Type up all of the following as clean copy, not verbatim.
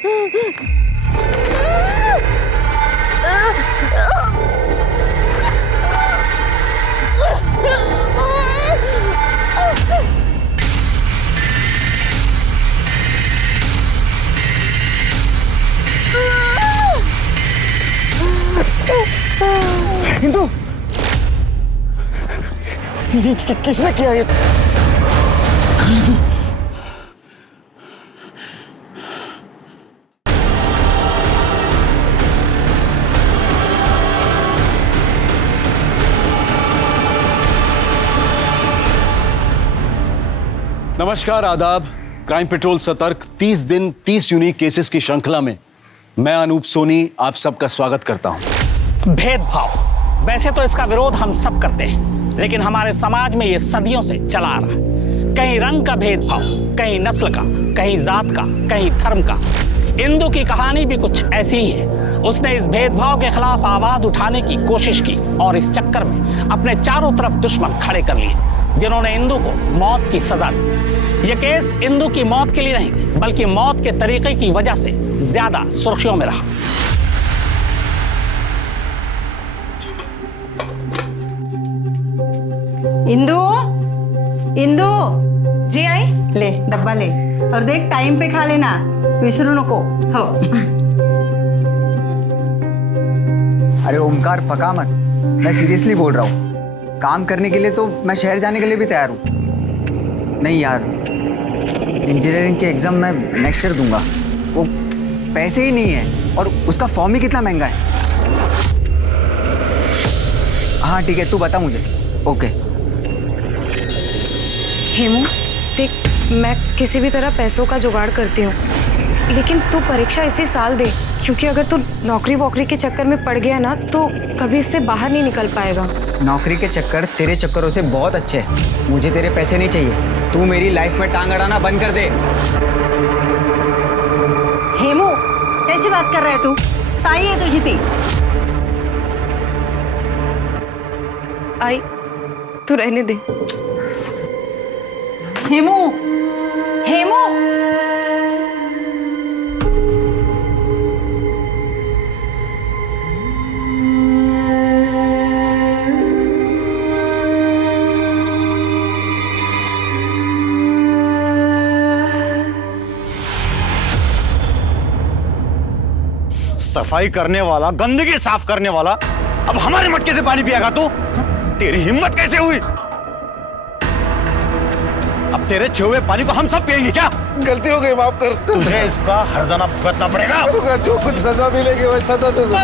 हिंदू, किसने किया ये? नमस्कार, आदाब। क्राइम पेट्रोल सतर्क 30 दिन 30 यूनिक केसेस की श्रृंखला में मैं अनूप सोनी आप सबका स्वागत करता हूं। भेदभाव, वैसे तो इसका विरोध हम सब करते हैं, लेकिन हमारे समाज में ये सदियों से चला आ रहा है। कहीं रंग का भेदभाव, कहीं नस्ल का, कहीं जात का, कहीं धर्म का। इंदु की कहानी भी कुछ ऐसी ही है। उसने इस भेदभाव के खिलाफ आवाज उठाने की कोशिश की और इस चक्कर में अपने चारों तरफ दुश्मन खड़े कर लिए, जिन्होंने इंदु को मौत की सजा दी। यह केस इंदु की मौत के लिए नहीं, बल्कि मौत के तरीके की वजह से ज्यादा सुर्खियों में रहा। इंदु, इंदु, जी आई। ले डब्बा ले और देख टाइम पे खा लेना, विसरू नको। हो। अरे ओमकार, पका मत, मैं सीरियसली बोल रहा हूँ। काम करने के लिए तो मैं शहर जाने के लिए भी तैयार हूँ। नहीं यार, इंजीनियरिंग के एग्जाम मैं नेक्स्ट ईयर दूंगा। वो पैसे ही नहीं है और उसका फॉर्म ही कितना महंगा है। हाँ ठीक है, तू बता मुझे। ओके। हेमू देख, मैं किसी भी तरह पैसों का जुगाड़ करती हूँ, लेकिन तू परीक्षा इसी साल दे, क्योंकि अगर तू नौकरी वोकरी के चक्कर में पड़ गया ना तो कभी इससे बाहर नहीं निकल पाएगा। नौकरी के चक्कर तेरे चक्करों से बहुत अच्छे हैं। मुझे तेरे पैसे नहीं चाहिए। तू मेरी लाइफ में टांग अड़ाना बंद कर दे। हेमू, कैसी बात कर रहा है तू? ताई है तुझी थी। आई, तू रहने दे। हेमू, हेमू, सफाई करने वाला, गंदगी साफ करने वाला, अब हमारे मटके से पानी पिएगा तू? तेरी हिम्मत कैसे हुई? अब तेरे छुए हुए पानी को हम सब पिएंगे क्या? गलती हो गई, माफ कर। तुझे इसका हर्जाना भुगतना पड़ेगा। जो कुछ सजा मिलेगी वो सजा दे दो।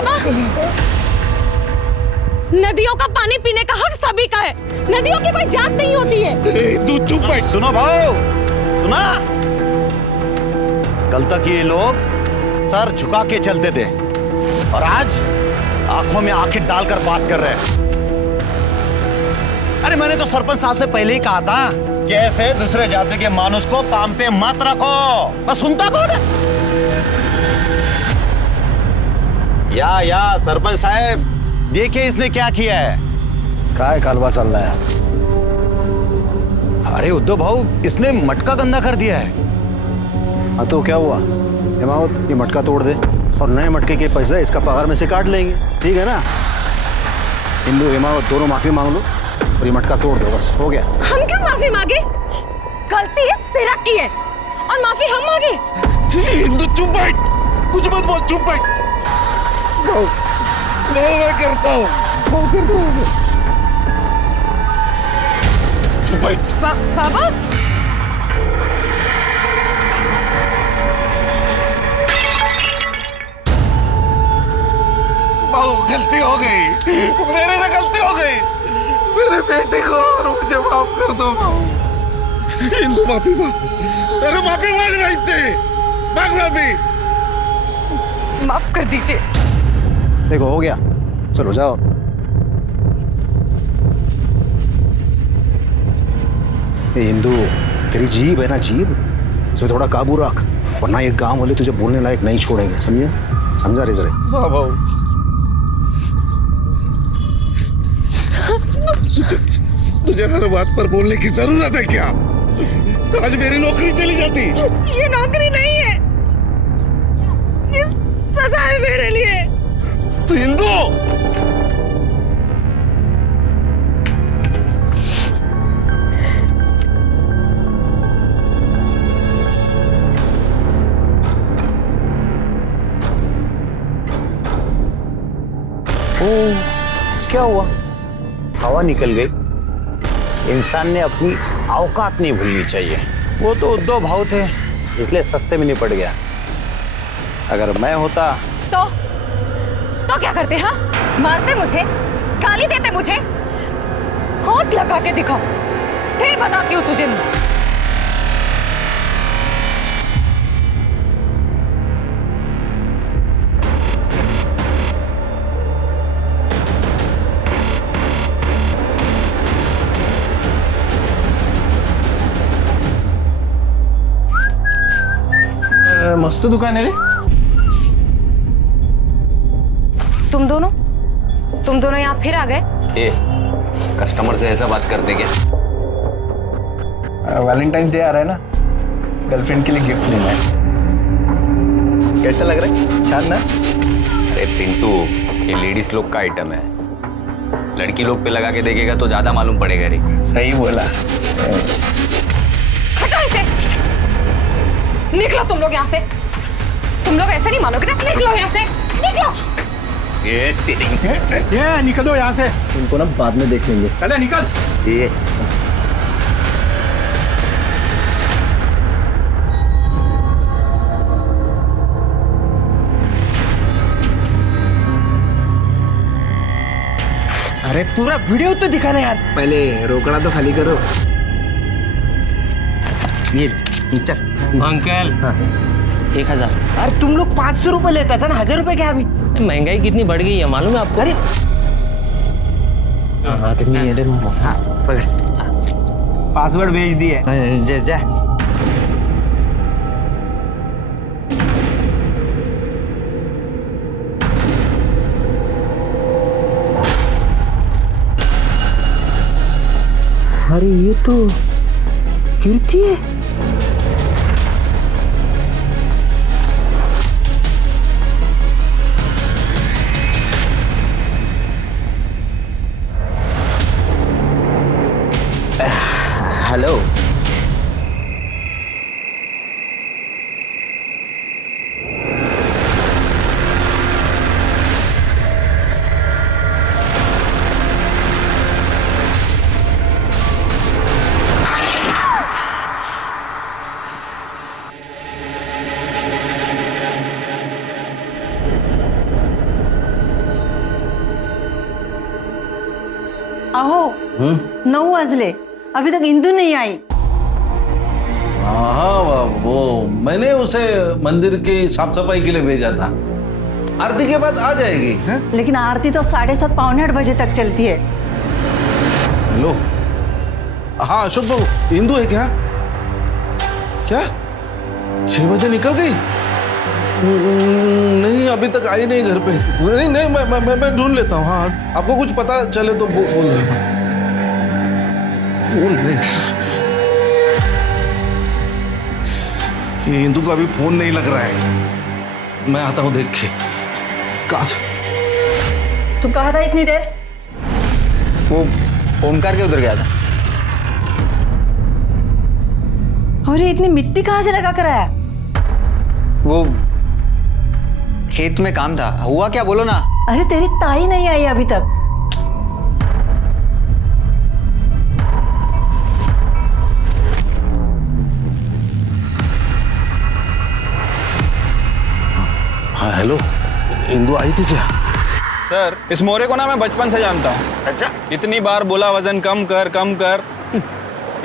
नदियों का पानी पीने का हक सभी का है। नदियों की कोई जात नहीं होती है। तू चुप बैठ। सुनो भाऊ, सुना? कल तक ये लोग सर झुका के चलते थे और आज आंखों में आंखें डालकर बात कर रहे हैं। अरे मैंने तो सरपंच साहब से पहले ही कहा था कि ऐसे दूसरे जाति के मानुष को काम पे मत रखो। बस सुनता कौन है? या सरपंच साहब, देखिए इसने क्या किया है। काय कालवा चल रहा है? अरे उद्धव भाऊ, इसने मटका गंदा कर दिया है। हाँ तो क्या हुआ? हिमावत, ये मटका तोड़ दे और नए मटके के पैसे इसका पगार में से काट लेंगे, ठीक है ना? हिंदू हिमावत दोनों माफी मांग लो और ये मटका तोड़ दो, बस हो गया। हम क्यों माफी मांगे? गलती सिरक की है और माफी हम मांगे। हिंदू चुप बैठ, कुछ मत बोल, चुप बैठ। मैं करता हूँ, चुप बैठ। बाबा, गलती हो गई, मेरे से गलती हो गई। मेरे बेटे को और मुझे माफ कर दो। हिंदू माफी मांग, तेरे माफी मांगना इससे, मांग माफी। माफ कर दीजिए। देखो हो गया, चलो जाओ। हिंदू, तेरी जीभ है ना, जीभ, इसमें थोड़ा काबू रख, वरना ये गांव वाले तुझे बोलने लायक नहीं छोड़ेंगे, समझे? समझा रे जरा? हाँ भाऊ। तुझे हर बात पर बोलने की जरूरत है क्या? आज मेरी नौकरी चली जाती। ये नौकरी नहीं है। सजा है मेरे लिए। सिंधु, क्या हुआ? हवा निकल गई। इंसान ने अपनी औकात नहीं भूलनी चाहिए। वो तो उद्धव भाव थे, इसलिए सस्ते में निपट गया। अगर मैं होता तो क्या करते? हाँ, मारते मुझे, गाली देते मुझे। हाथ लगा के दिखाओ, फिर बताती हूँ तुझे मैं। मस्त दुकान है रे। तुम दोनों यहाँ फिर आ गए? कस्टमर से ऐसा बात करते क्या? वैलेंटाइंस डे आ रहा है ना, गर्लफ्रेंड के लिए गिफ्ट लेना है। कैसा लग रहा है? शान ना? अरे पिंटू, ये लेडीज लोग का आइटम है। लड़की लोग पे लगा के देखेगा तो ज्यादा मालूम पड़ेगा रे। सही बोला। हटो इसे, निकलो तुम लोग यहाँ से। तुम लोग ऐसे नहीं मानोगे ना, निकलो यहाँ से, निकलो। ये निकलो यहाँ से। उनको ना बाद में देख लेंगे। चले निकल। ये अरे पूरा वीडियो तो दिखाना यार। पहले रोकड़ा तो खाली करो। ये चल अंकल। हाँ। 1000। अरे तुम लोग 500 रुपए लेता था ना, 1000 रुपए क्या अभी? महंगाई कितनी बढ़ गई है मालूम है आपको? अरे हाँ, पकड़। पासवर्ड भेज दिए। जा जा। अरे ये तो कीर्ति है। हेलो। अहो 9 वाजले, अभी तक इंदु नहीं आई। हाँ, वो मैंने उसे मंदिर की साफ सफाई के लिए भेजा था। आरती के बाद आ जाएगी। है? लेकिन आरती तो 7:30 पौने 8 बजे तक चलती है। हेलो। हाँ अशोक बाबू, इंदु है क्या? क्या 6 बजे निकल गई? नहीं, अभी तक आई नहीं घर पे। नहीं नहीं, मैं ढूंढ लेता हूँ। हाँ, आपको कुछ पता चले तो बोल नहीं। ये इंदु का अभी फोन नहीं लग रहा है। मैं आता हूँ देख के। कहाँ से? तुम कहा था इतनी देर? वो ओमकार के उधर गया था। और ये इतनी मिट्टी कहाँ से लगा कर आया? वो खेत में काम था। हुआ क्या बोलो ना। अरे तेरी ताई नहीं आई अभी तक। हाँ हेलो, इंदु आई थी क्या? सर, इस मोरे को ना मैं बचपन से जानता हूँ। अच्छा, इतनी बार बोला वजन कम कर कम कर,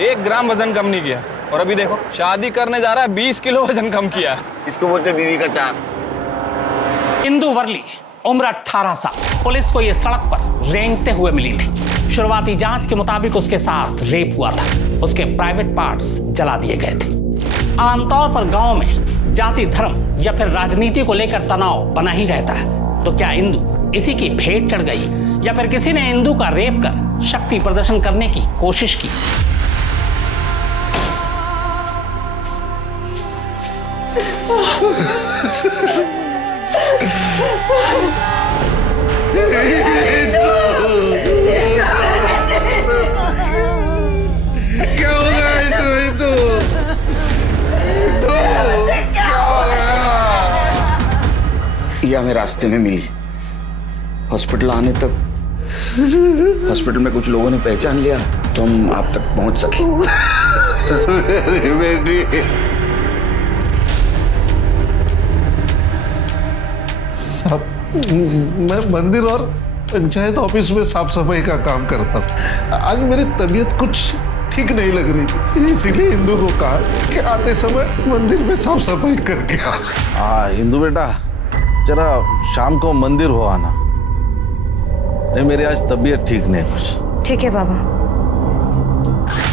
1 ग्राम वजन कम नहीं किया। और अभी देखो शादी करने जा रहा है, 20 किलो वजन कम किया। इसको बोलते बीवी का चार। इंदु वर्ली उम्र 18 साल पुलिस को यह सड़क पर रेंगते हुए मिली थी। शुरुआती जांच के मुताबिक उसके साथ रेप हुआ था। उसके प्राइवेट पार्ट्स जला दिए गए थे। आमतौर पर गांव में जाति, धर्म या फिर राजनीति को लेकर तनाव बना ही रहता है। तो क्या इंदु इसी की भेंट चढ़ गई या फिर किसी ने इंदु का रेप कर शक्ति प्रदर्शन करने की कोशिश की? हमें रास्ते में मिली। हॉस्पिटल आने तक हॉस्पिटल में कुछ लोगों ने पहचान लिया तो हम आप तक पहुंच सके। बेटी सब, मैं मंदिर और पंचायत ऑफिस में साफ सफाई का काम करता हूँ। आज मेरी तबीयत कुछ ठीक नहीं लग रही थी, इसीलिए इंदू को कहा कि आते समय मंदिर में साफ सफाई करके आ। इंदू बेटा, जरा शाम को मंदिर हो आना। नहीं, मेरी आज तबीयत ठीक नहीं कुछ। ठीक है बाबा।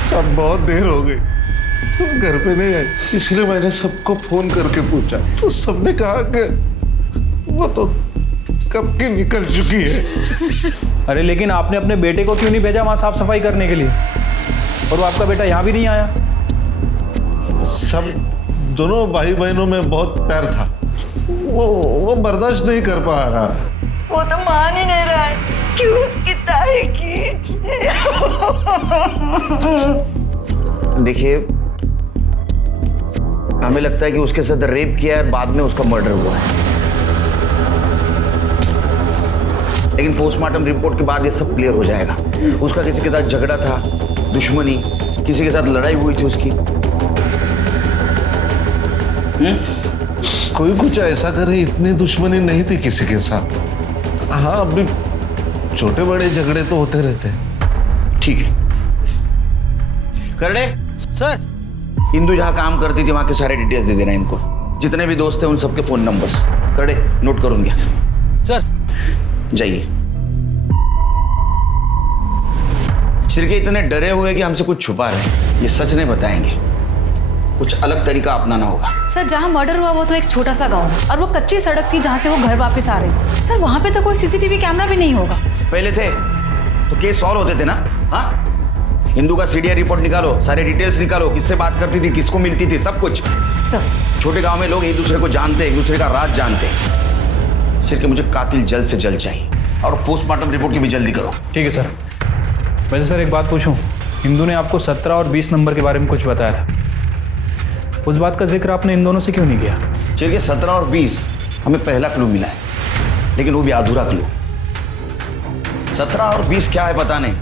सब बहुत देर हो गई, तुम घर पे नहीं आई, इसलिए मैंने सबको फोन करके पूछा तो सबने कहा कि वो तो कब की निकल चुकी है। अरे लेकिन आपने अपने बेटे को क्यों नहीं भेजा वहां साफ सफाई करने के लिए? और वो आपका बेटा यहाँ भी नहीं आया? सब दोनों भाई बहनों में बहुत प्यार था, वो बर्दाश्त नहीं कर पा रहा। वो तो मान ही नहीं रहा है कि उसकी ताई की। देखिए, हमें लगता है कि उसके साथ रेप किया है और बाद में उसका मर्डर हुआ है, लेकिन पोस्टमार्टम रिपोर्ट के बाद ये सब क्लियर हो जाएगा। उसका किसी के साथ झगड़ा था, दुश्मनी, किसी के साथ लड़ाई हुई थी उसकी। कोई कुछ ऐसा करे, इतनी दुश्मनी नहीं थी किसी के साथ। हाँ, अभी छोटे बड़े झगड़े तो होते रहते हैं। ठीक है करड़े सर, इंदू जहां काम करती थी वहां के सारे डिटेल्स दे देना इनको, जितने भी दोस्त हैं उन सबके फोन नंबर्स। करड़े नोट करूंगा सर। जाइए। सिरके इतने डरे हुए कि हमसे कुछ छुपा रहे हैं, ये सच नहीं बताएंगे, कुछ अलग तरीका अपनाना होगा। सर, जहाँ मर्डर हुआ वो तो एक छोटा सा गांव है और वो कच्ची सड़क थी जहाँ से वो घर वापस आ रही थी। सर, वहाँ पे तो कोई सीसीटीवी कैमरा भी नहीं होगा। पहले थे तो केस सॉल्व होते थे ना। हाँ, हिंदू का सीडीआर रिपोर्ट निकालो, सारे डिटेल्स निकालो, किससे बात करती थी, किसको मिलती थी, सब कुछ। सर, छोटे गांव में लोग एक दूसरे को जानते, एक दूसरे का राज जानते। सिर्फ मुझे कातिल जल्द से जल्द चाहिए और पोस्टमार्टम रिपोर्ट की भी जल्दी करो। ठीक है सर। वैसे सर एक बात पूछूं, हिंदू ने आपको 17 और 20 नंबर के बारे में कुछ बताया था, उस बात का जिक्र आपने इन दोनों से क्यों नहीं किया? चलिए 17 और 20 हमें पहला क्लू मिला है, लेकिन वो भी अधूरा क्लू। 17 और 20 क्या है पता नहीं,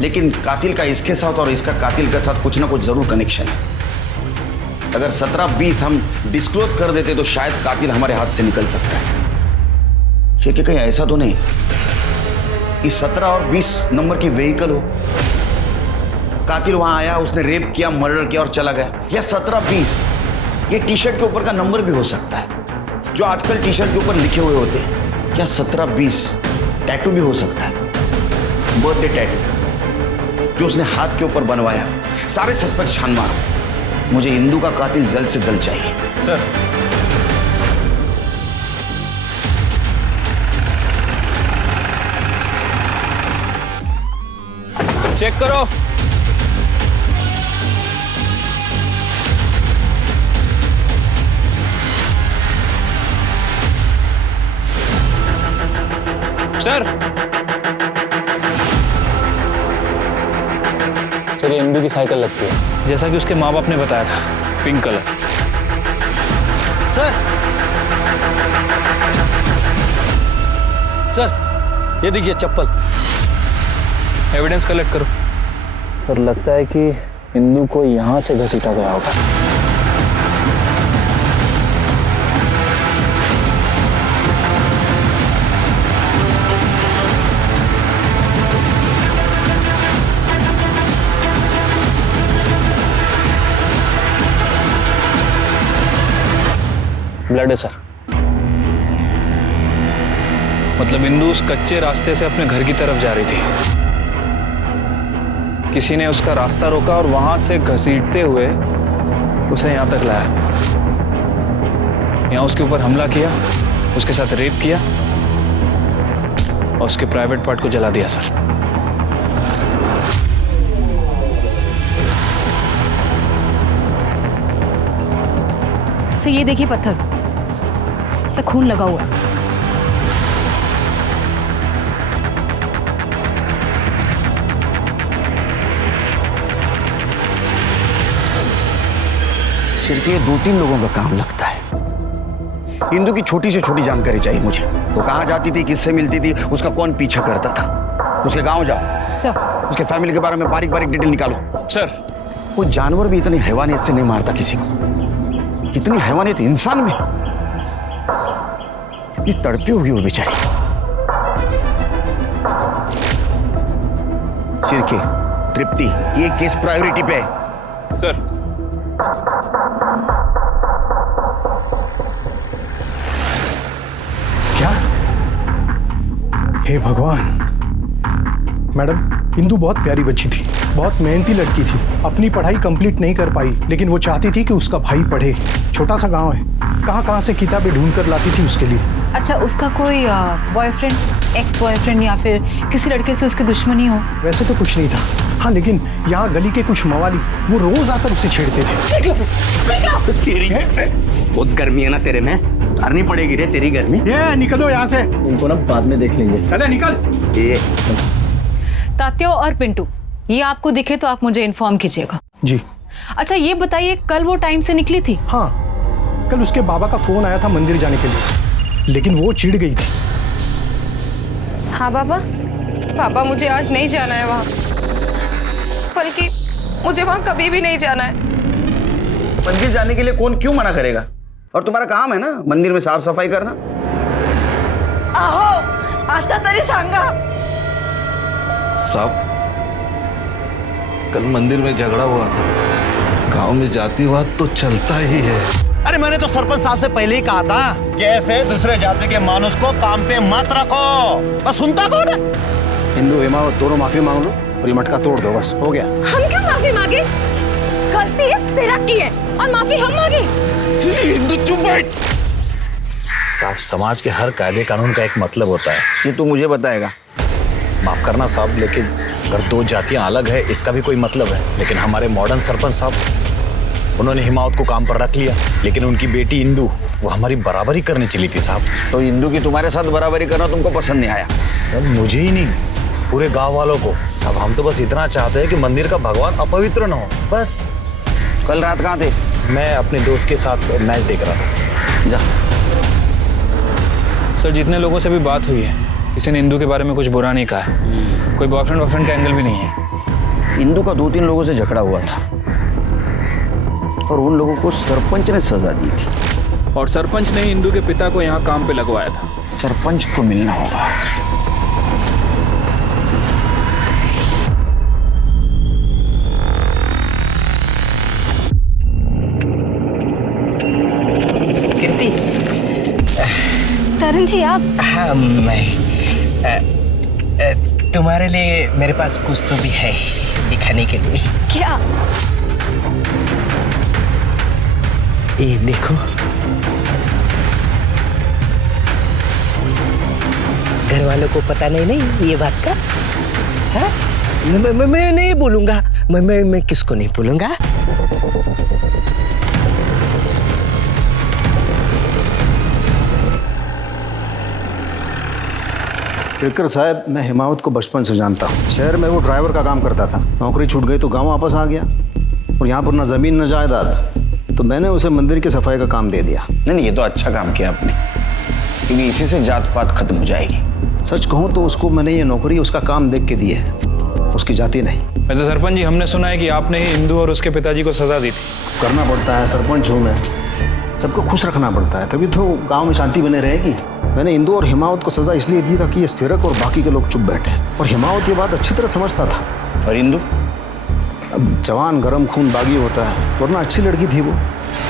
लेकिन कातिल का इसके साथ और इसका कातिल के साथ कुछ ना कुछ जरूर कनेक्शन है। अगर 17-20 हम डिस्क्लोज कर देते तो शायद कातिल हमारे हाथ से निकल सकता है। शेर कहीं ऐसा तो नहीं कि 17 और 20 नंबर की व्हीकल हो, कातिल वहां आया, उसने रेप किया, मर्डर किया और चला गया। या 17-20 ये टी शर्ट के ऊपर का नंबर भी हो सकता है, जो आजकल टी शर्ट के ऊपर लिखे हुए होते हैं। या 17-20 टैटू भी हो सकता है, बर्थडे टैटू जो उसने हाथ के ऊपर बनवाया। सारे सस्पेक्ट छान मारो, मुझे हिंदू का कातिल जल्द से जल्द चाहिए। सर, चेक करो। सर, सर ये इंदू की साइकिल लगती है, जैसा कि उसके माँ बाप ने बताया था, पिंक कलर। सर, सर ये देखिए चप्पल। एविडेंस कलेक्ट करो। सर लगता है कि इंदू को यहाँ से घसीटा गया होगा। ब्लड है सर। मतलब इंदू उस कच्चे रास्ते से अपने घर की तरफ जा रही थी, किसी ने उसका रास्ता रोका और वहां से घसीटते हुए उसे यहां तक लाया, यहां उसके ऊपर हमला किया, उसके साथ रेप किया और उसके प्राइवेट पार्ट को जला दिया। सर सर ये देखिए पत्थर, सर खून लगा हुआ। सिर्फ ये 2-3 लोगों का काम लगता है, इंदु की छोटी से छोटी जानकारी चाहिए मुझे। वो कहाँ जाती थी, किससे मिलती थी, उसका कौन पीछा करता था। उसके गांव जाओ सर, उसके फैमिली के बारे में बारीक बारीक डिटेल निकालो। सर, वो जानवर भी इतनी हैवानियत से नहीं मारता किसी को, इतनी हैवानियत इंसान में। इतनी तड़पी होगी वो बेचारी। सिरके, तृप्ति, ये केस प्रायोरिटी पे है। सर, क्या? हे भगवान। मैडम, इंदु बहुत प्यारी बच्ची थी, बहुत मेहनती लड़की थी। अपनी पढ़ाई कंप्लीट नहीं कर पाई, लेकिन वो चाहती थी कि उसका भाई पढ़े। छोटा सा गांव है, कहाँ कहाँ से किताबें ढूंढ कर लाती थी उसके लिए। अच्छा, उसका कोई बॉयफ्रेंड, एक्स बॉयफ्रेंड या फिर किसी लड़के से उसकी दुश्मनी हो? वैसे तो कुछ नहीं था, हाँ, लेकिन यहाँ गली के कुछ मवाली वो रोज आकर उसे छेड़ते थे। तेरी बहुत गर्मी है ना तेरे में, उतारनी पड़ेगी रे तेरी गर्मी। ये निकलो यहाँ से, इनको ना बाद में देख लेंगे। चले निकल। तात्या और पिंटू, ये आपको दिखे तो आप मुझे इन्फॉर्म कीजिएगा। जी। अच्छा, ये बताइए, कल वो टाइम से निकली थी? हाँ, कल उसके बाबा का फोन आया था मंदिर जाने के लिए, लेकिन वो चिढ़ गई थी। हाँ बाबा, पापा मुझे आज नहीं जाना है वहाँ, बल्कि मुझे वहाँ कभी भी नहीं जाना है। मंदिर जाने के लिए कौन क्यों मना करेगा? और तुम्हारा काम है ना मंदिर में साफ सफाई करना। आहो, आता तरी सांगा। साहब, कल मंदिर में झगड़ा हुआ था, गांव में जातिवाद तो चलता ही है। अरे मैंने तो सरपंच साहब से पहले ही कहा था कि ऐसे दूसरे जाति के मानुस को काम पे मत रखो, बस सुनता कौन है? हिंदू हिमावत दोनों माफी मांग लो और ये मटका तोड़ दो, बस हो गया। हम क्यों माफी मांगे? गलती तिलक की है और माफी हम मांगे। हिंदू चुप बैठ। साहब, समाज के हर कायदे कानून का एक मतलब होता है। ये तू मुझे बताएगा। माफ करना साहब, लेकिन अगर दो जातियां अलग है इसका भी कोई मतलब है। लेकिन हमारे मॉडर्न सरपंच साहब, उन्होंने हिमावत को काम पर रख लिया, लेकिन उनकी बेटी इंदु वो हमारी बराबरी करने चली थी साहब। तो इंदु की तुम्हारे साथ बराबरी करना तुमको पसंद नहीं आया? सब मुझे ही नहीं, पूरे गांव वालों को। सब हम तो बस इतना चाहते हैं कि मंदिर का भगवान अपवित्र न हो, बस। कल रात कहाँ थे? मैं अपने दोस्त के साथ मैच देख रहा था। जा। सर, जितने लोगों से भी बात हुई है, किसी ने इंदु के बारे में कुछ बुरा नहीं कहा है। कोई बॉयफ्रेंड वॉयफ्रेंड का एंगल भी नहीं है। इंदु का 2-3 लोगों से झगड़ा हुआ था और उन लोगों को सरपंच ने सजा दी थी। और सरपंच ने इंदु के पिता को यहाँ काम पे लगवाया था। सरपंच को मिलना होगा। कीर्ति। तरुण जी, आप? हाँ, मैं तुम्हारे लिए मेरे पास कुछ तो भी है दिखाने के लिए। क्या? ये देखो, घर वालों को पता नहीं ये बात का? हाँ? मैं नहीं बोलूंगा। मैं किसको नहीं बोलूंगा। केरकर साहब, मैं हिमावत को बचपन से जानता हूँ। शहर में वो ड्राइवर का काम करता था, नौकरी छूट गई तो गांव वापस आ गया, और यहाँ पर ना जमीन न जायदाद, तो मैंने उसे मंदिर की सफाई का काम दे दिया। नहीं, ये तो अच्छा काम किया आपने, क्योंकि इसी से जात पात खत्म हो जाएगी। सच कहूँ तो उसको मैंने ये नौकरी उसका काम देख के दी है, उसकी जाति नहीं। वैसे सरपंच जी, हमने सुना है कि आपने ही इंदु और उसके पिताजी को सजा दी थी। करना पड़ता है, सरपंच हूँ मैं, सबको खुश रखना पड़ता है, तभी तो गांव में शांति बने रहेगी। मैंने इंदु और हिमावत को सजा इसलिए दी था कि ये सिरक और बाकी के लोग चुप बैठे, और हिमावत ये बात अच्छी तरह समझता था। और इंदु? अब जवान गरम खून बागी होता है, वरना अच्छी लड़की थी वो,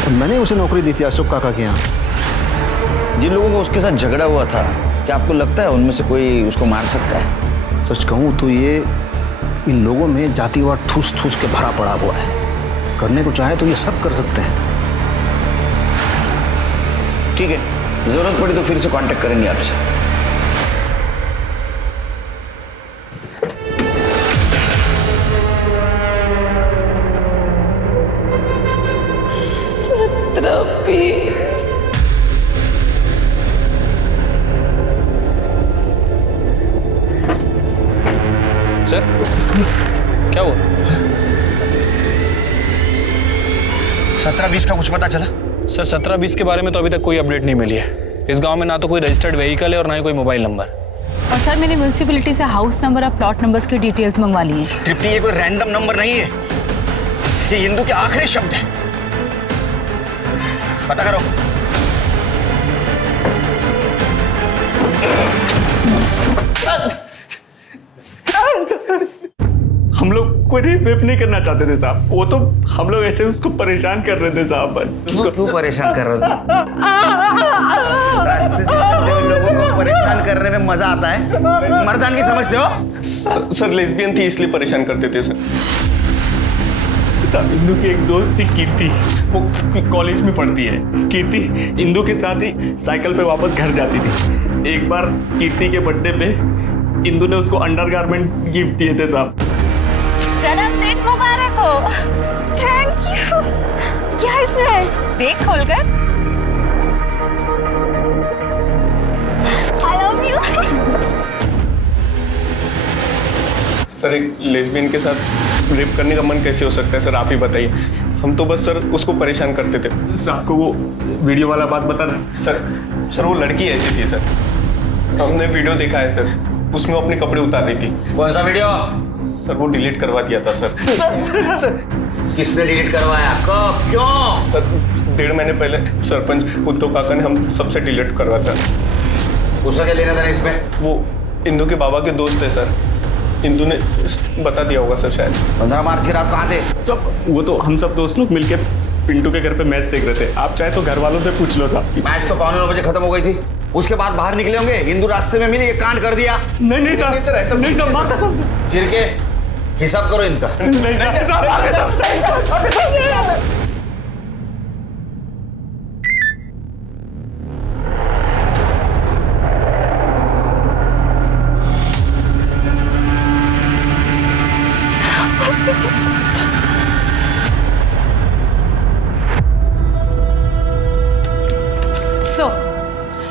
तो मैंने उसे नौकरी दी थी अशोक काका के यहाँ। जिन लोगों को उसके साथ झगड़ा हुआ था, क्या आपको लगता है उनमें से कोई उसको मार सकता है? सच कहूँ तो ये इन लोगों में जातिवाद ठूस ठूस के भरा पड़ा हुआ है। करने को चाहे तो ये सब कर सकते हैं। ठीक है, जरूरत पड़ी तो फिर से कांटेक्ट करेंगे आपसे। सर, क्या हुआ? 17-20 का कुछ पता चला? सर 17-20 के बारे में तो अभी तक कोई अपडेट नहीं मिली है। इस गांव में ना तो कोई रजिस्टर्ड व्हीकल है और ना ही कोई मोबाइल नंबर। और सर मैंने म्यूनसिपैलिटी से हाउस नंबर और प्लॉट नंबर्स की डिटेल्स मंगवा ली हैं। तृप्ति, ये कोई रैंडम नंबर नहीं है, ये इंदू के आखिरी शब्द है। पता करो। हम लोग कोई रेप नहीं करना चाहते थे साहब, वो तो हम लोग ऐसे उसको परेशान कर रहे थे साहब। बस क्यों परेशान कर रहे थे? रास्ते से चलते हुए लोगों को परेशान करने में मजा आता है, मर्दानगी समझते हो? सर लेस्बियन थी इसलिए परेशान करते थे सर। साहब इंदू की एक दोस्त थी कीर्ति, वो कॉलेज में पढ़ती है। कीर्ति इंदू के साथ ही साइकिल पे वापस घर जाती थी। एक बार कीर्ति के बर्थडे पे इंदू ने उसको अंडरगारमेंट गिफ्ट दिए थे साहब। जन्मदिन मुबारक हो। Thank you. क्या इसमें? देख खोलकर। I love you. सर एक लेस्बियन के साथ रेप करने का मन कैसे हो सकता है सर, आप ही बताइए। हम तो बस सर उसको परेशान करते थे। साहब को वो वीडियो वाला बात बता रहे सर वो लड़की ऐसी थी सर, हमने वीडियो देखा है सर, उसमें वो अपने कपड़े उतार रही थी। कौन सा वीडियो? सर वो डिलीट करवा दिया था सर। किसने डिलीट करवाया? कब? क्यों? सर 1.5 महीने पहले सरपंच उद्धव काका ने हम सबसे डिलीट करवाया था। उसका क्या लेना था इसमें? वो इंदू के बाबा के दोस्त थे सर, इंदू ने बता दिया होगा सर शायद। 15 मार्च की रात कहाँ थे? सब वो तो हम सब दोस्त लोग मिलके पिंटू के घर पे मैच देख रहे थे। आप चाहे तो घर वालों से पूछ लो था। मैच तो 9:15 खत्म हो गई थी, उसके बाद बाहर निकले होंगे, इंदू रास्ते में मिली, ये कांड कर दिया। नहीं सर ऐसा नहीं सर। चिरके हिसाब करो इनका।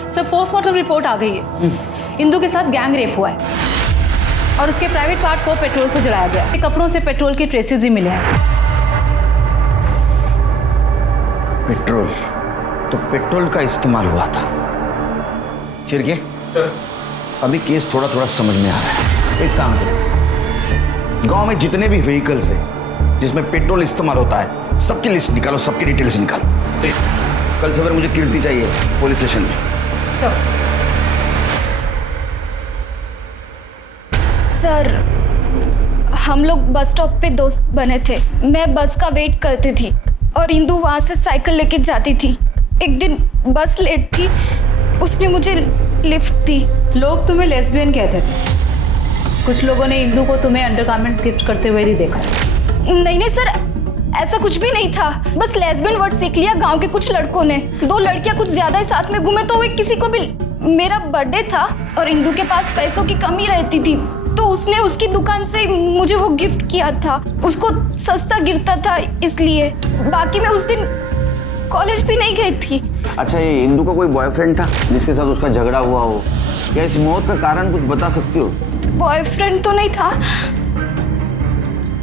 सर पोस्टमार्टम रिपोर्ट आ गई है। इंदू के साथ गैंग रेप हुआ है और उसके प्राइवेट पार्ट को पेट्रोल से जलाया गया। कपड़ों से पेट्रोल के ट्रेसेस भी मिले हैं सर। पेट्रोल? तो पेट्रोल का इस्तेमाल हुआ था। चिरके सर अभी केस थोड़ा थोड़ा समझ में आ रहा है। एक काम करो, गांव में जितने भी व्हीकल्स है जिसमें पेट्रोल इस्तेमाल होता है, सबकी लिस्ट निकालो, सबकी डिटेल्स निकालो। कल सवेरे मुझे कीर्ति चाहिए पुलिस स्टेशन में। सर हम लोग बस स्टॉप पे दोस्त बने थे। मैं बस का वेट करती थी और इंदू वहाँ से साइकिल लेके जाती थी। एक दिन बस लेट थी, उसने मुझे लिफ्ट दी। लोग तुम्हें लेस्बियन कहते थे, कुछ लोगों ने इंदू को तुम्हें अंडरगारमेंट्स गिफ्ट करते हुए भी देखा। नहीं सर, ऐसा कुछ भी नहीं था, बस लेस्बियन वर्ड सीख लिया गांव के कुछ लड़कों ने। 2 लड़कियां कुछ ज्यादा ही साथ में घूमे तो किसी को भी। मेरा बर्थडे था और इंदू के पास पैसों की कमी रहती थी, तो उसने उसकी दुकान से मुझे वो गिफ्ट किया था। उसको सस्ता गिरता था इसलिए। बाकी मैं उस दिन कॉलेज भी नहीं गई थी। अच्छा, ये इंदू का कोई बॉयफ्रेंड था जिसके साथ उसका झगड़ा हुआ हो? क्या इस मौत का कारण कुछ बता सकती हो? बॉयफ्रेंड तो नहीं था,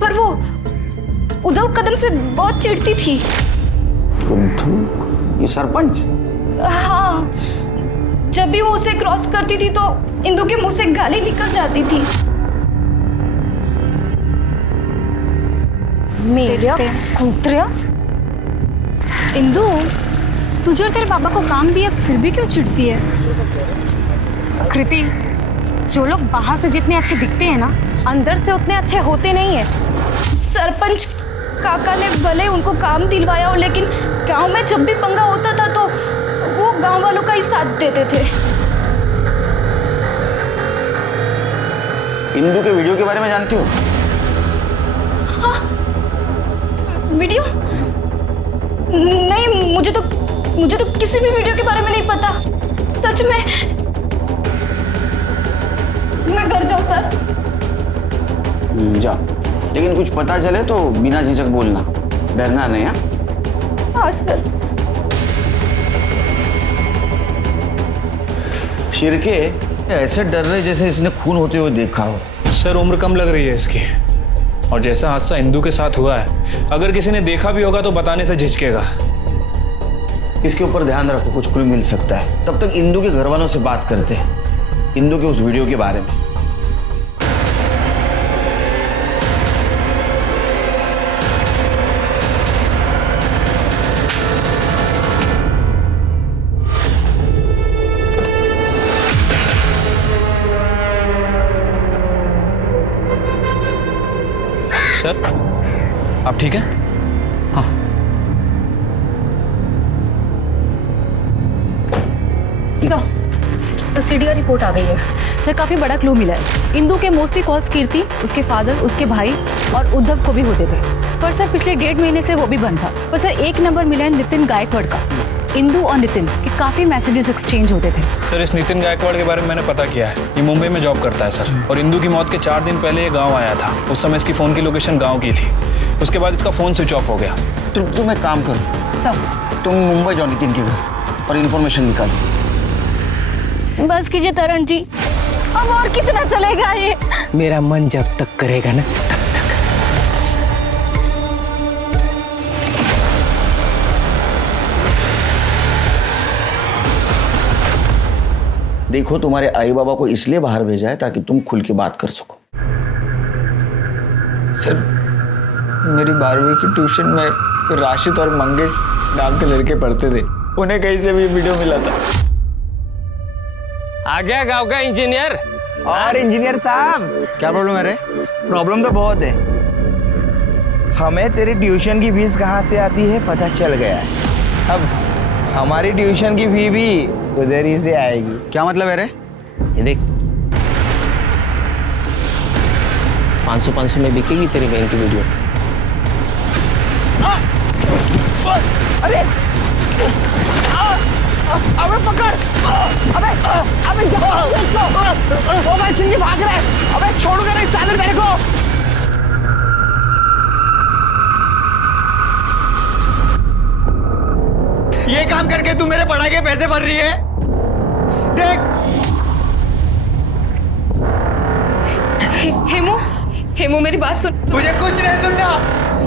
पर वो उद्धव कदम से बहुत चिढ़ती थी। ये सरपंच? हाँ, जब भी वो उसे क्रॉस करती थी तो इंदू के मुंह से गाली निकल जाती थी। मेरा कुत्रिया, इंदू तुझे और तेरे पापा को काम दिया फिर भी क्यों चिढ़ती है? कृति, जो लोग बाहर से जितने अच्छे दिखते हैं ना, अंदर से उतने अच्छे होते नहीं है। सरपंच काका ने भले उनको काम दिलवाया हो, लेकिन गांव में जब भी पंगा होता था तो वो गांव वालों का ही साथ देते थे। इंदू के वीडियो के बारे में जानती हो? हाँ, वीडियो? नहीं, मुझे तो किसी भी वीडियो के बारे में नहीं पता, सच में। मैं घर जाऊं सर? जा, लेकिन कुछ पता चले तो बिना झिझक बोलना, डरना नहीं। हाँ सर। शिरके ऐसे डर रहे जैसे इसने खून होते हुए देखा हो। सर उम्र कम लग रही है इसकी, और जैसा हादसा इंदू के साथ हुआ है, अगर किसी ने देखा भी होगा तो बताने से झिझकेगा। इसके ऊपर ध्यान रखो, कुछ क्लू मिल सकता है। तब तक इंदू के घर वालों से बात करते हैं, इंदू के उस वीडियो के बारे में। सर आप ठीक हैं? हाँ। सर सीडीआर रिपोर्ट आ गई है। सर काफी बड़ा क्लू मिला है। इंदू के मोस्टली कॉल्स कीर्ति, उसके फादर, उसके भाई और उद्धव को भी होते थे। पर सर पिछले 1.5 महीने से वो भी बंद था। पर सर एक नंबर मिला है नितिन गायकवाड़ का। इंदू और नितिन के काफी मैसेजेस एक्सचेंज होते थे। सर इस नितिन गायकवाड़ के बारे में मैंने पता किया है। ये मुंबई में जॉब करता है सर, और इंदू की मौत के 4 दिन पहले ये गांव आया था। उस समय इसकी फोन की लोकेशन गांव की थी। उसके बाद इसका फोन स्विच ऑफ हो गया। तुम एक काम करो सर, तुम मुंबई जाओ नितिन के घर और इन्फॉर्मेशन निकालो। बस कीजिए तरण जी, अब और कितना चलेगा ये? मेरा मन जब तक करेगा ना तब तक। देखो, तुम्हारे आई बाबा को इसलिए बाहर भेजा है ताकि तुम खुल के बात कर सको। सर मेरी 12वीं की ट्यूशन में राशिद और मंगेश नाम के लड़के पढ़ते थे, उन्हें कहीं से भी वीडियो मिला था। आ गया गांव का इंजीनियर। और इंजीनियर साहब, क्या प्रॉब्लम है रे? प्रॉब्लम तो बहुत है। हमें तेरी ट्यूशन की फीस कहाँ से आती है पता चल गया है। अब हमारी ट्यूशन की फी भी उधर ही से आएगी। क्या मतलब है रे? ये देख, 500 में बिकेगी तेरी बहन की वीडियो। अरे अबे पकड़, अबे ओ भाई सिंह भाग रहा है। अबे छोड़ूंगा नहीं साले मेरे को। ये काम करके तू मेरे पढ़ाई के पैसे भर रही है? देख हेमू मेरी बात सुन। तुझे कुछ नहीं सुनना।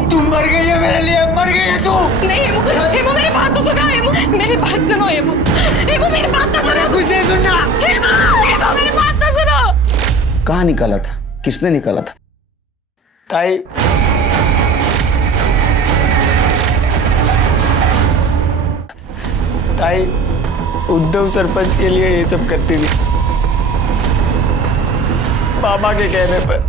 तू मर गई है मेरे लिए, मर गई है तू। नहीं हेमू मेरी बात तो सुनो। हेमू मेरी बात सुनो। हेमू मेरी बात तो सुनो। कुछ नहीं सुनना। हेमू मेरी बात तो सुनो। कहाँ निकाला था? किसने निकाला था? ताई ताई उद्धव सरपंच के लिए ये सब करती थी, पापा के कहने पर।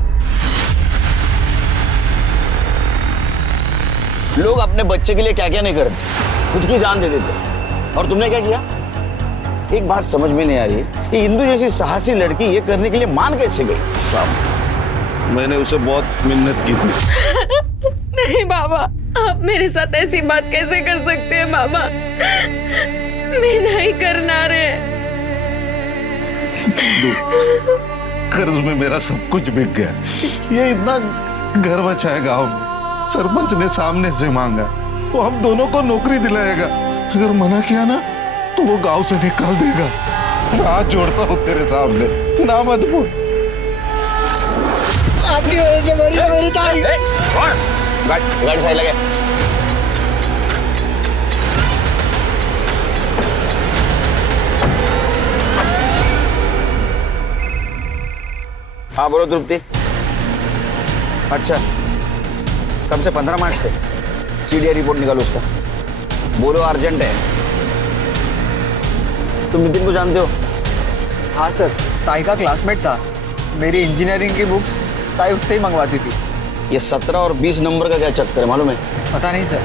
लोग अपने बच्चे के लिए क्या क्या नहीं करते, खुद की जान दे देते। और तुमने क्या किया? एक बात समझ में नहीं आ रही, ये इंदू जैसी साहसी लड़की ये करने के लिए मान कैसे गई? मैंने उसे बहुत मिन्नत की थी। नहीं बाबा, आप मेरे साथ ऐसी बात कैसे कर सकते हैं बाबा? मैं नहीं करना रे। कर्ज में मेरा सब कुछ बिक गया। ये इतना घर बचा है गांव में, सरपंच ने सामने से मांगा, वो हम दोनों को नौकरी दिलाएगा। अगर मना किया ना तो वो गांव से निकाल देगा। हाथ जोड़ता हूँ तेरे सामने, ना मत बोल। आपकी वजह से मरी है मेरी ताई। गाड़ी सही लगे। हाँ बोलो तृप्ति। अच्छा, कब से? 15 मार्च से सीडीआर रिपोर्ट निकालो उसका। बोलो अर्जेंट है। तुम नितिन को जानते हो? हाँ सर, ताई का क्लासमेट था। मेरी इंजीनियरिंग की बुक्स ताई उससे ही मंगवाती थी। ये 17 और 20 नंबर का क्या चक्कर है मालूम है? पता नहीं सर।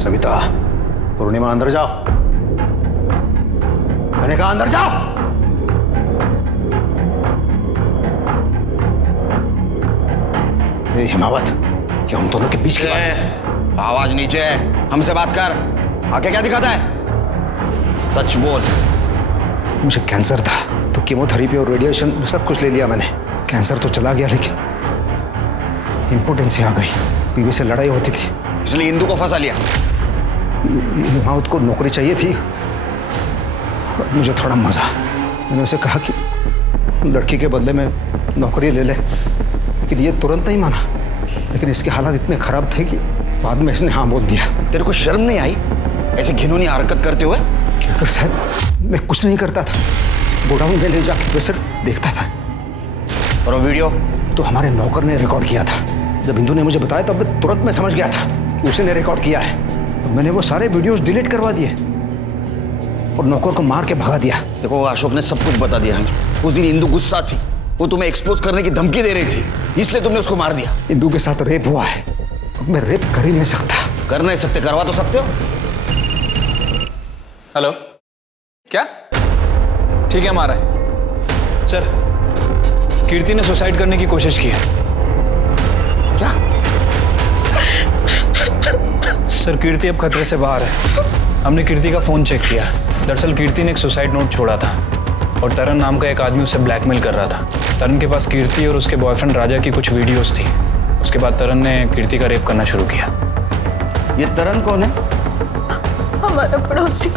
सविता, पूर्णिमा अंदर जाओ। मैंने कहा अंदर जाओ। हिमावत, क्या हम दोनों के बीच की बात है? आवाज नीचे है, हमसे बात कर। आके क्या दिखाता है? सच बोल। मुझे कैंसर था तो कीमोथेरेपी और रेडिएशन सब कुछ ले लिया मैंने। कैंसर तो चला गया, लेकिन इम्पोर्टेंसी आ गई। बीवी से लड़ाई होती थी इसलिए इंदू को फंसा लिया। हिमावत को नौकरी चाहिए थी, मुझे थोड़ा मजा। मैंने उसे कहा कि लड़की के बदले में नौकरी ले ले, लेकिन ये तुरंत नहीं माना। लेकिन इसके हालात इतने खराब थे कि बाद में इसने हाँ बोल दिया। तेरे को शर्म नहीं आई ऐसी घिनौनी हरकत करते हुए? क्या कर साहब, मैं कुछ नहीं करता था, गोडाउन में ले जाके प्रेशर देखता था। और वो वीडियो तो हमारे नौकर ने रिकॉर्ड किया था। जब हिंदू ने मुझे बताया तब तुरंत मैं समझ गया था कि उसने रिकॉर्ड किया है। मैंने वो सारे वीडियोस डिलीट करवा दिए और नौकर को मार के भगा दिया। देखो अशोक ने सब कुछ बता दिया हमें। उस दिन इंदू गुस्सा थी, वो तुम्हें एक्सपोज करने की धमकी दे रही थी, इसलिए तुमने उसको मार दिया। इंदू के साथ रेप हुआ है, मैं रेप कर ही नहीं सकता। कर नहीं सकते, करवा तो सकते हो। हेलो, क्या? ठीक है, हम आ रहे हैं। सर, कीर्ति ने सुसाइड करने की कोशिश की है। क्या? सर, कीर्ति अब खतरे से बाहर है। हमने कीर्ति का फोन चेक किया। दरअसल कीर्ति ने एक सुसाइड नोट छोड़ा था और तरन नाम का एक आदमी उसे ब्लैकमेल कर रहा था। तरन के पास कीर्ति और उसके बॉयफ्रेंड राजा की कुछ वीडियोस थी। उसके बाद तरन ने कीर्ति का रेप करना शुरू किया। ये तरन कौन है? हमारा पड़ोसी।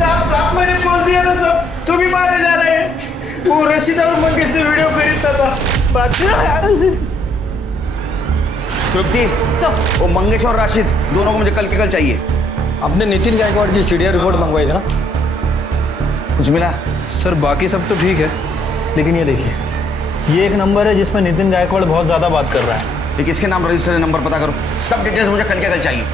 साहब मैंने बोल दिया ना सब, तू भी मारे जा रहे हैं। वो रशीदा और मंगेश से वीडियो खरीदता था। तृप्ति, वो मंगेश और राशिद दोनों को मुझे कल के कल चाहिए। आपने नितिन गायकवाड़ की सीडीआर रिपोर्ट मंगवाई थी ना, कुछ मिला? सर, बाकी सब तो ठीक है, लेकिन ये देखिए, ये एक नंबर है जिसमें नितिन गायकवाड़ बहुत ज्यादा बात कर रहा है। ठीक, इसके नाम रजिस्टर नंबर पता करो। सब डिटेल्स मुझे कल के कल चाहिए।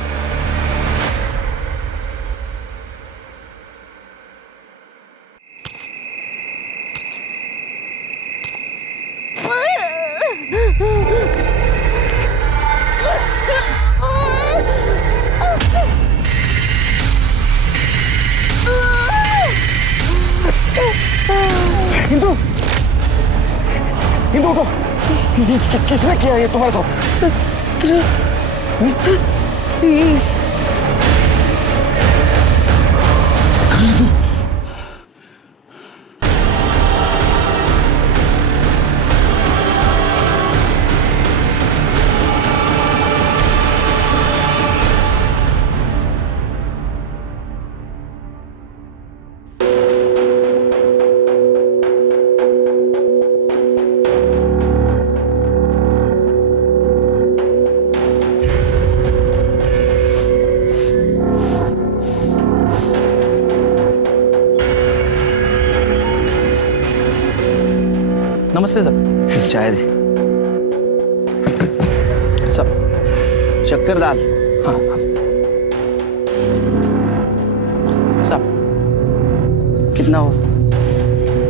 हिंदू, हिंदू उठो। किसने किया ये तुम्हारे साथ? 20। नमस्ते सर। चाय दे। सब शक्कर दाल। हाँ सब कितना हुआ?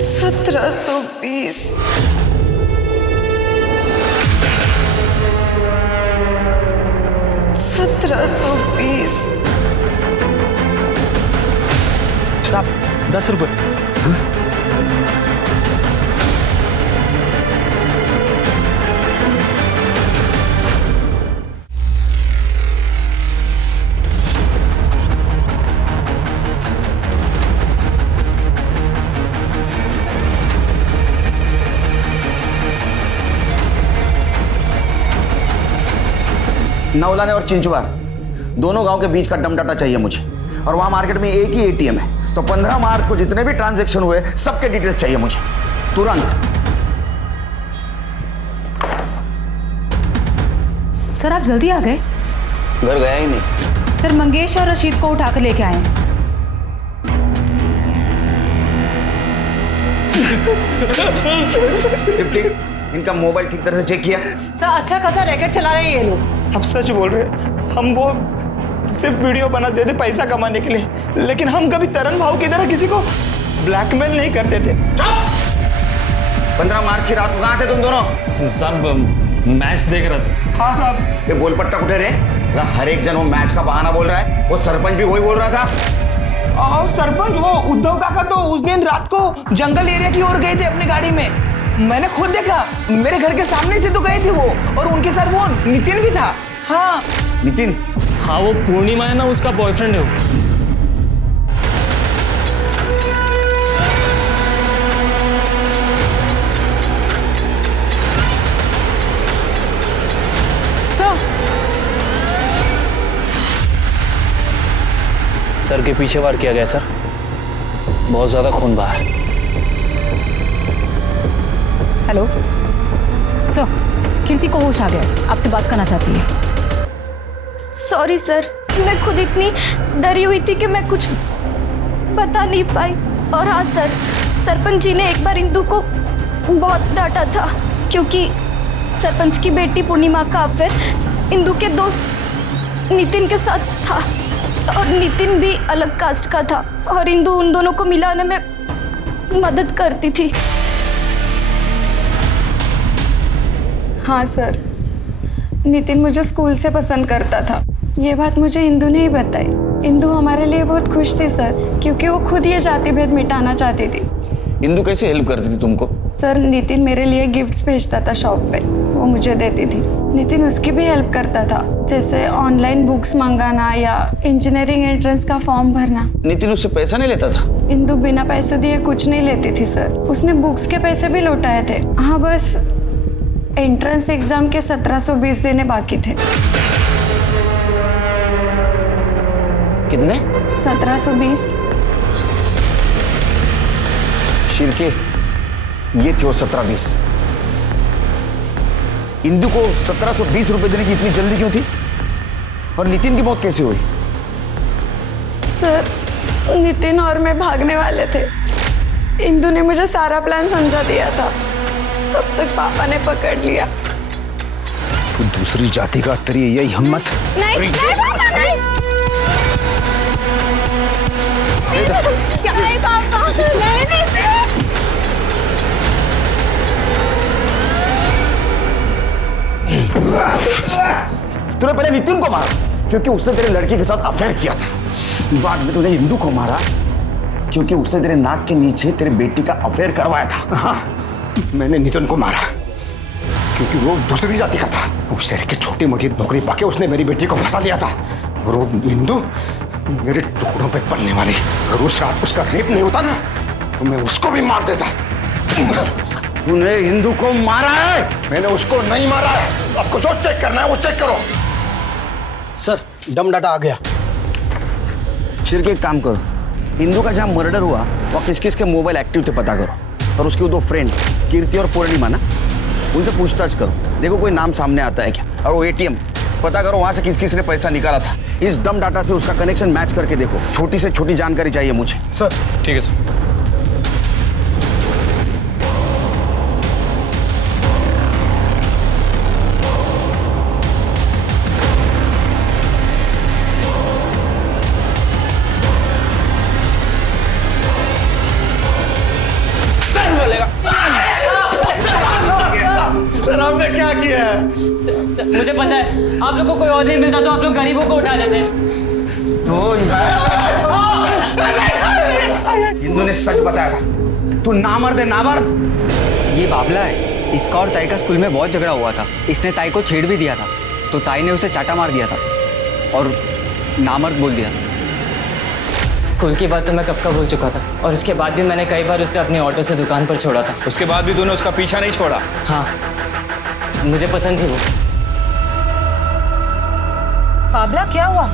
1720। साहब 10 रुपये। नौलाने और चिंचवार दोनों गांव के बीच का डमडाटा चाहिए मुझे। और वहां मार्केट में एक ही एटीएम है, तो 15 मार्च को जितने भी ट्रांजैक्शन हुए सबके डिटेल्स चाहिए मुझे तुरंत। सर, आप जल्दी आ गए। घर गया ही नहीं। सर, मंगेश और रशीद को उठाकर लेके आए हैं। इनका मोबाइल ठीक तरह से चेक किया? सर, अच्छा खासा रैकेट चला रहे हैं ये लोग। सब सच बोल रहे हैं। हम वो सिर्फ वीडियो बनाते थे पैसा कमाने के लिए, लेकिन हम कभी तरन भाव की तरह किसी को ब्लैकमेल नहीं करते थे। 15 मार्च की रात को कहाँ थे तुम दोनों? साहब मैच देख रहे थे। हाँ साहब। ये बोलपट्टा कुठे रे? हर एक जन वो मैच का बहाना बोल रहा है। वो सरपंच भी वही बोल रहा था। और सरपंच वो उद्धव काका तो उस दिन रात को जंगल एरिया की ओर गए थे अपनी गाड़ी में। मैंने खुद देखा, मेरे घर के सामने से तो गए थे वो, और उनके साथ वो नितिन भी था। हाँ नितिन? हाँ, वो पूर्णिमा है ना, उसका बॉयफ्रेंड है वो। सर के पीछे वार किया गया सर, बहुत ज़्यादा खून बहा है। हेलो सर, कीर्ति को होश आ गया, आपसे बात करना चाहती है। सॉरी सर, मैं खुद इतनी डरी हुई थी कि मैं कुछ बता नहीं पाई। और हाँ सर, सरपंच जी ने एक बार इंदु को बहुत डांटा था क्योंकि सरपंच की बेटी पूर्णिमा का अफेयर इंदु के दोस्त नितिन के साथ था और नितिन भी अलग कास्ट का था और इंदु उन दोनों को मिलाने में मदद करती थी। हाँ सर, नितिन मुझे स्कूल से पसंद करता था। ये बात मुझे इंदु ने ही बताई। इंदु हमारे लिए बहुत खुश थी सर, क्योंकि वो खुद ये जाति भेद मिटाना चाहती थी। इंदु कैसे हेल्प करती थी तुमको? सर, नितिन मेरे लिए गिफ्ट्स भेजता था शॉप पे, वो मुझे देती थी। नितिन उसकी भी हेल्प करता था, जैसे ऑनलाइन बुक्स मंगाना या इंजीनियरिंग एंट्रेंस का फॉर्म भरना। नितिन उससे पैसा नहीं लेता था? इंदु बिना पैसे दिए कुछ नहीं लेती थी सर। उसने बुक्स के पैसे भी लौटाए थे। हाँ, बस एंट्रेंस एग्जाम के 1720 देने बाकी थे। कितने? 1720। शिरके, ये थे वो 1720। इंदु को 1720 रुपए देने की इतनी जल्दी क्यों थी? और नितिन की मौत कैसे हुई? सर, नितिन और मैं भागने वाले थे। इंदु ने मुझे सारा प्लान समझा दिया था, तब तक पापा ने पकड़ लिया। तू दूसरी जाति का, तेरी यही हिम्मत? नहीं, नहीं पापा, नहीं। क्या है पापा? नहीं। तूने पहले नितिन को मारा क्योंकि उसने तेरे लड़की के साथ अफेयर किया था। बाद में तूने इंदु को मारा क्योंकि उसने तेरे नाक के नीचे तेरे बेटी का अफेयर करवाया था। हाँ, मैंने नितिन को मारा क्योंकि वो दूसरी जाति का था। वो शहर की छोटी मोटी नौकरी पाके उसने मेरी बेटी को फंसा लिया था। और वो इंदु मेरे टुकड़ों पे पड़ने वाली। अगर उस रात उसका रेप नहीं होता ना तो मैं उसको भी मार देता। तूने इंदु को मारा है? मैंने उसको नहीं मारा है। आपको जो चेक करना है वो चेक करो। सर, दम डाटा आ गया। शिरके, एक काम करो, इंदु का जहां मर्डर हुआ वहाँ किस किस के मोबाइल एक्टिव थे पता करो, और उसके 2 फ्रेंड कीर्ति और पूर्णिमा ना, उनसे पूछताछ करो, देखो कोई नाम सामने आता है क्या। और वो ATM पता करो वहां से किस किस ने पैसा निकाला था। इस दम डाटा से उसका कनेक्शन मैच करके देखो। छोटी से छोटी जानकारी चाहिए मुझे। सर ठीक है सर। आपने क्या किया है? मुझे पता है, आप लोग को कोई और नहीं मिलता तो आप लोग गरीबों को उठा लेते। इंदु ने सच बताया था। तू नामर्द है, नामर्द। ये बाबला है। इसका और ताई का स्कूल में बहुत झगड़ा हुआ था। इसने ताई को छेड़ भी दिया था, तो ताई ने उसे चाटा मार दिया था और नामर्द बोल दिया। स्कूल की बात तो मैं कब का भूल चुका था, और उसके बाद भी मैंने कई बार उसे अपनी ऑटो से दुकान पर छोड़ा था। उसके बाद भी तूने उसका पीछा नहीं छोड़ा? हाँ, मुझे पसंद थी वो। बाबला, क्या हुआ?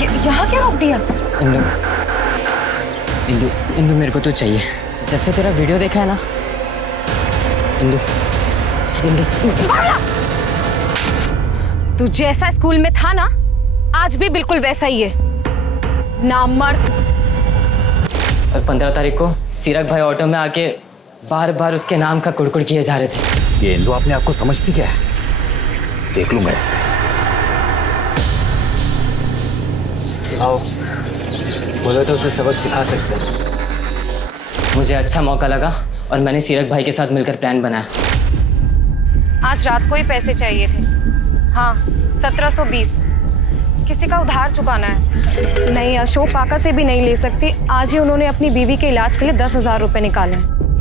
यहाँ क्या रोक दिया? इंदु, इंदु, इंदु मेरे को तो चाहिए। जब से तेरा वीडियो देखा है ना इंदु, इंदु। तू जैसा स्कूल में था ना, आज भी बिल्कुल वैसा ही है, नामर्द। और 15 तारीख को सीरक भाई ऑटो में आके बार बार उसके नाम का कुड़कुड़ किए जा रहे थे। ये इंदु अपने आप को समझती क्या है? देख लूंगा इसे। आओ, बोलो तो उसे सबक सिखा सकते हैं। मुझे अच्छा मौका लगा और मैंने सीरक भाई के साथ मिलकर प्लान बनाया। आज रात को ही पैसे चाहिए थे। हाँ, 1720। किसी का उधार चुकाना है। नहीं, अशोक काका से भी नहीं ले सकती। आज ही उन्होंने अपनी बीवी के इलाज के लिए 10,000 रुपए निकाले।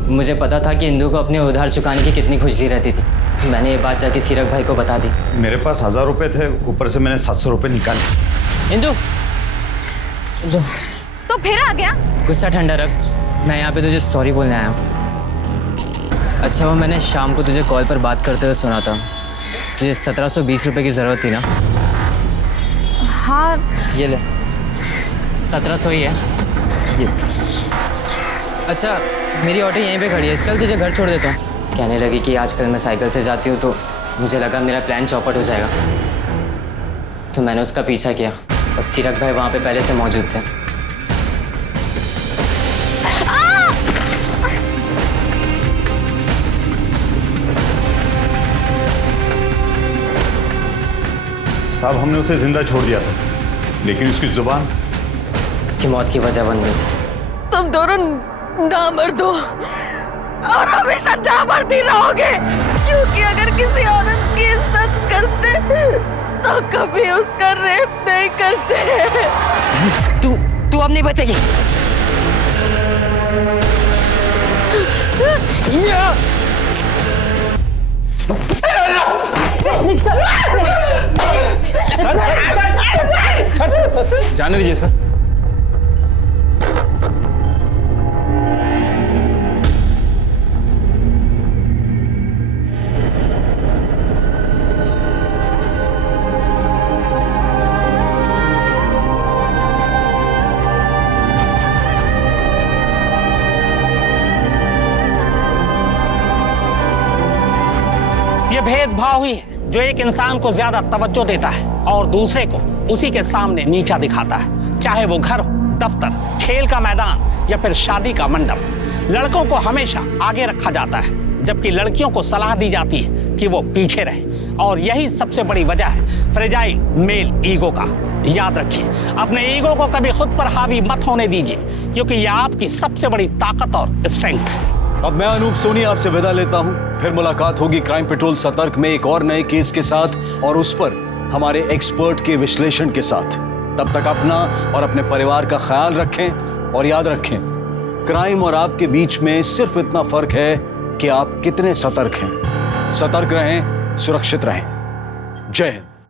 मुझे पता था कि इंदु को अपने उधार चुकाने की कितनी खुजली रहती थी, तो मैंने ये बात जाके सीरक भाई को बता दी। मेरे पास 1000 रुपए थे, ऊपर से मैंने 700 रुपए निकाले। इंदु, इंदु, तो फिर आ गया? गुस्सा ठंडा रख, मैं यहाँ पे तुझे सॉरी बोलने आया हूँ। अच्छा, वो मैंने शाम को तुझे कॉल पर बात करते हुए सुना था। तुझे 1720 रुपए की ज़रूरत थी ना? हाँ। ये ले 1700 ही है जी। अच्छा मेरी ऑटो यहीं पे खड़ी है, चल तुझे घर छोड़ देता हूँ। कहने लगी कि आजकल मैं साइकिल से जाती हूँ तो मुझे लगा मेरा प्लान चौपट हो जाएगा, तो मैंने उसका पीछा किया और सीरक भाई वहाँ पे पहले से मौजूद थे। साहब हमने उसे जिंदा छोड़ दिया था, लेकिन उसकी जुबान उसकी मौत की वजह बन गई। तुम दोनों नामर्द हो और हमेशा नामर्द ही रहोगे, क्योंकि अगर किसी औरत की इज्जत करते तो कभी उसका रेप नहीं करते। तू अब नहीं बचेगी। सर जाने दीजिए सर। ये भेदभाव ही है जो एक इंसान को ज्यादा तवज्जो देता है और दूसरे को उसी के सामने नीचा दिखाता है, चाहे वो घर हो, दफ्तर, खेल का मैदान या फिर शादी का मंडप। लड़कों को हमेशा आगे रखा जाता है जबकि लड़कियों को सलाह दी जाती है कि वो पीछे रहे, और यही सबसे बड़ी वजह है फ्रेजाइल मेल ईगो का। याद रखिए, अपने ईगो को कभी खुद पर हावी मत होने दीजिए, क्योंकि यह आपकी सबसे बड़ी ताकत और स्ट्रेंथ है। अब मैं अनूप सोनी आपसे विदा लेता हूं, फिर मुलाकात होगी क्राइम पेट्रोल सतर्क में एक और नए केस के साथ और उस पर हमारे एक्सपर्ट के विश्लेषण के साथ। तब तक अपना और अपने परिवार का ख्याल रखें और याद रखें, क्राइम और आपके बीच में सिर्फ इतना फर्क है कि आप कितने सतर्क हैं। सतर्क रहें, सुरक्षित रहें। जय हिंद।